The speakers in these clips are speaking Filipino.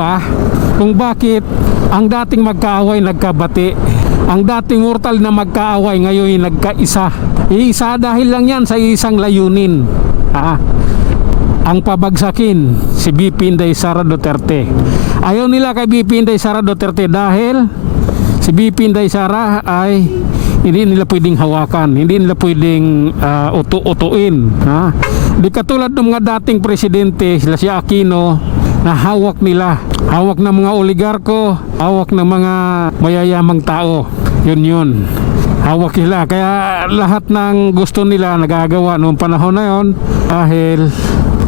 ba kung bakit ang dating magkaaway nagkabati, ang dating mortal na magkaaway ngayon nagkaisa? Iisa dahil lang yan sa isang layunin, ang pabagsakin si BP Inday Sara Duterte. Ayaw nila kay BP Inday Sara Duterte dahil si BP Inday Sara ay hindi nila pwedeng hawakan, hindi nila pwedeng utuin. Di katulad ng mga dating presidente, sila si Aquino, na hawak nila, hawak ng mga oligarko, hawak ng mga mayayamang tao. Yun hawak nila, kaya lahat ng gusto nila nagagawa noong panahon na yon dahil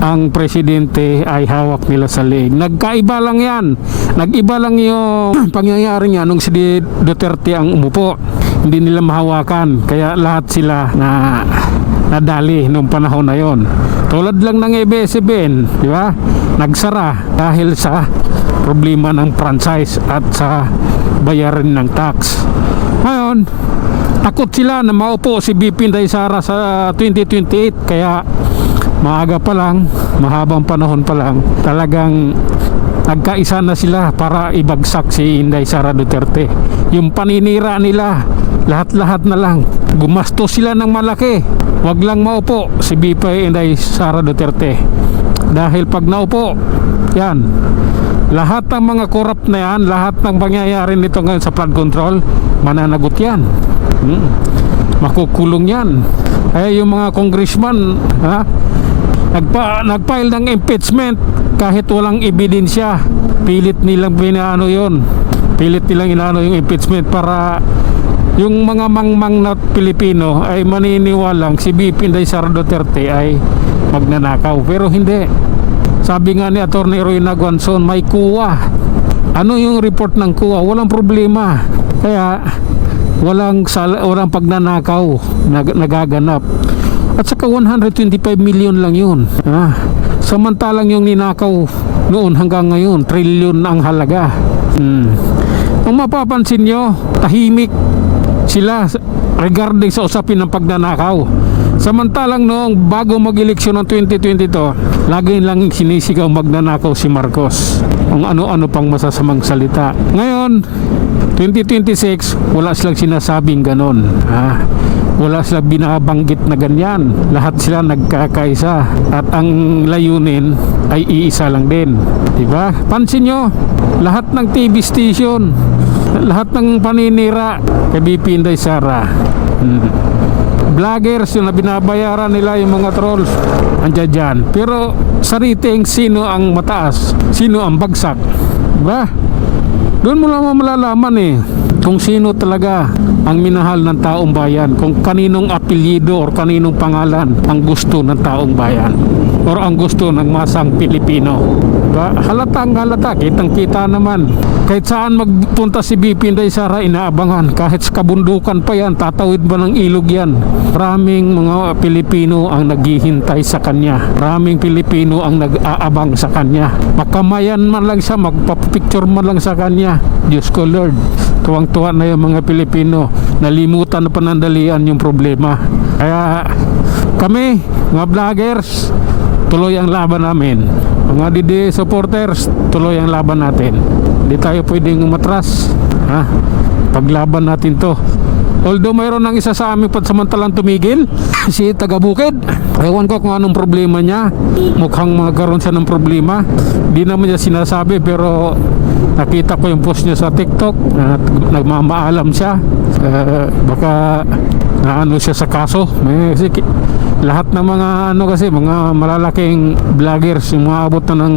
ang presidente ay hawak nila sa leeg. Nagkaiba lang yan, nag-iba lang yung pangyayari niya nung si Duterte ang umupo, hindi nila mahawakan, kaya lahat sila na nadali noong panahon na yon. Tulad lang ng ABS-CBN, di ba? Nagsara dahil sa problema ng franchise at sa bayarin ng tax. Ngayon, takot sila na maupo si BP Inday Sara sa 2028, kaya maaga pa lang, mahabang panahon pa lang, talagang nagkaisa na sila para ibagsak si Inday Sara Duterte. Yung paninira nila, lahat-lahat na lang, gumastos sila ng malaki. Wag lang maupo si BP Inday Sara Duterte, dahil pag naupo yan, lahat ng mga corrupt na yan, lahat ng pangyayari nito ngayon sa flood control, mananagot yan. Makukulong yan. Kaya yung mga congressman nagfile ng impeachment kahit walang ebidensya, pilit nilang inaano yon, pilit nilang inaano yung impeachment para yung mga mangmang na Pilipino ay maniniwalang si BP Inday Sara Duterte ay magnanakaw. Pero hindi. Sabi nga ni Atty. Roy Naguanzon, may kuwa. Ano yung report ng kuwa? Walang problema. Kaya walang pagnanakaw nagaganap. At saka 125 million lang yun. Samantalang yung ninakaw noon hanggang ngayon, trilyon ang halaga. Kung mapapansin nyo, tahimik sila regarding sa usapin ng pagnanakaw. Samantalang noong bago mag-eleksyon ng 2022, lagi lang sinisigaw magnanakaw si Marcos, kung ano-ano pang masasamang salita. Ngayon 2026, wala silang sinasabing ganon. Wala silang binabanggit na ganyan. Lahat sila nagkakaisa at ang layunin ay iisa lang din, diba? Pansin nyo, lahat ng TV station, lahat ng paninira kay BP Inday Sara, vloggers yung na binabayaran nila, yung mga trolls andyan dyan. Pero sa rating, sino ang mataas, sino ang bagsak, diba? Doon mo lang malalaman kung sino talaga ang minahal ng taong bayan, kung kaninong apelyido or kaninong pangalan ang gusto ng taong bayan or ang gusto ng masang Pilipino. Diba? Halatang halata, kitang kita naman. Kahit saan magpunta si BP Inday Sara, inaabangan. Kahit sa kabundukan pa yan, tatawid ba ng ilog yan? Maraming mga Pilipino ang naghihintay sa kanya. Maraming Pilipino ang nag-aabang sa kanya. Makamayan man lang siya, magpapicture man lang sa kanya. Diyos ko Lord, tuwang-tuwa na yung mga Pilipino. Nalimutan na panandalian yung problema. Kaya kami, mga vloggers, tuloy ang laban namin. Mga DDA supporters, tuloy ang laban natin. Hindi tayo pwedeng umatras. Paglaban natin to. Although mayroon ng isa sa aming pansamantalang tumigil, si taga-Bukid. Ewan ko kung anong problema niya. Mukhang magkaroon siya ng problema. Di naman niya sinasabi, pero nakita ko yung post niya sa TikTok at nagmamaalam siya. Baka naano siya sa kaso. Lahat ng mga kasi mga malalaking vloggers, yung mga abot na ng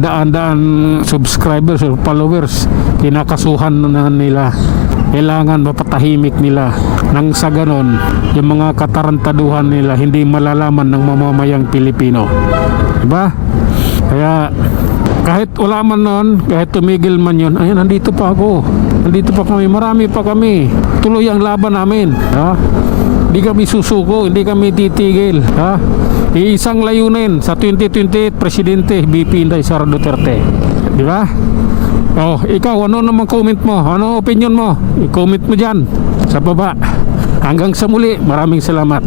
daan-daan subscribers or followers, kinakasuhan na nila. Kailangan mapatahimik nila nang sa ganon yung mga katarantaduhan nila hindi malalaman ng mamamayang Pilipino, diba? Kaya kahit wala man nun, kahit tumigil man yun, ayun, nandito pa ako, nandito pa kami, marami pa kami, tuloy ang laban namin. Hindi kami susuko, hindi kami titigil. Isang layunin sa 2028, Presidente BP Inday Sara Duterte, di ba? Ikaw, ano naman comment mo? Ano opinion mo? I-comment mo dyan sa baba. Hanggang sa muli, maraming salamat.